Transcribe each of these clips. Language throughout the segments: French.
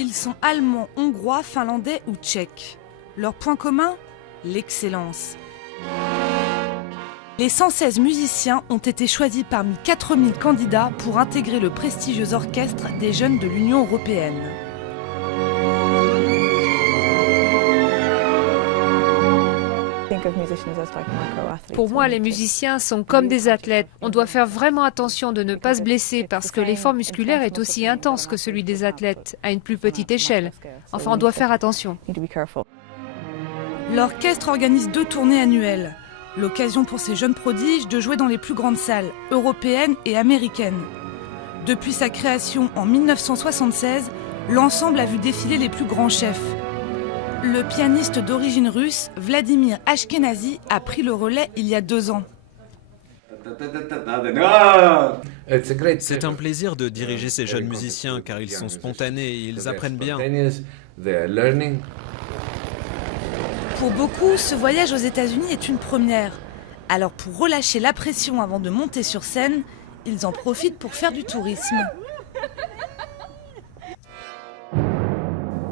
Ils sont allemands, hongrois, finlandais ou tchèques. Leur point commun ? L'excellence. Les 116 musiciens ont été choisis parmi 4000 candidats pour intégrer le prestigieux orchestre des jeunes de l'Union européenne. Pour moi, les musiciens sont comme des athlètes. On doit faire vraiment attention de ne pas se blesser parce que l'effort musculaire est aussi intense que celui des athlètes, à une plus petite échelle. Enfin, on doit faire attention. L'orchestre organise 2 tournées annuelles. L'occasion pour ces jeunes prodiges de jouer dans les plus grandes salles, européennes et américaines. Depuis sa création en 1976, l'ensemble a vu défiler les plus grands chefs. Le pianiste d'origine russe, Vladimir Ashkenazy, a pris le relais il y a 2 ans. C'est un plaisir de diriger ces jeunes musiciens car ils sont spontanés et ils apprennent bien. Pour beaucoup, ce voyage aux États-Unis est une première. Alors pour relâcher la pression avant de monter sur scène, ils en profitent pour faire du tourisme.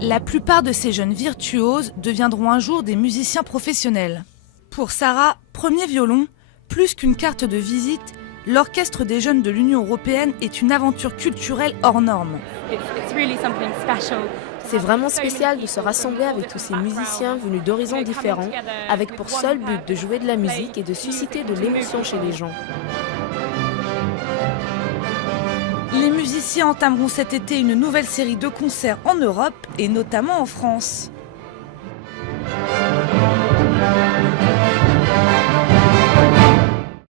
La plupart de ces jeunes virtuoses deviendront un jour des musiciens professionnels. Pour Sarah, premier violon, plus qu'une carte de visite, l'Orchestre des jeunes de l'Union européenne est une aventure culturelle hors norme. C'est vraiment spécial de se rassembler avec tous ces musiciens venus d'horizons différents, avec pour seul but de jouer de la musique et de susciter de l'émotion chez les gens. Les musiciens entameront cet été une nouvelle série de concerts en Europe et notamment en France.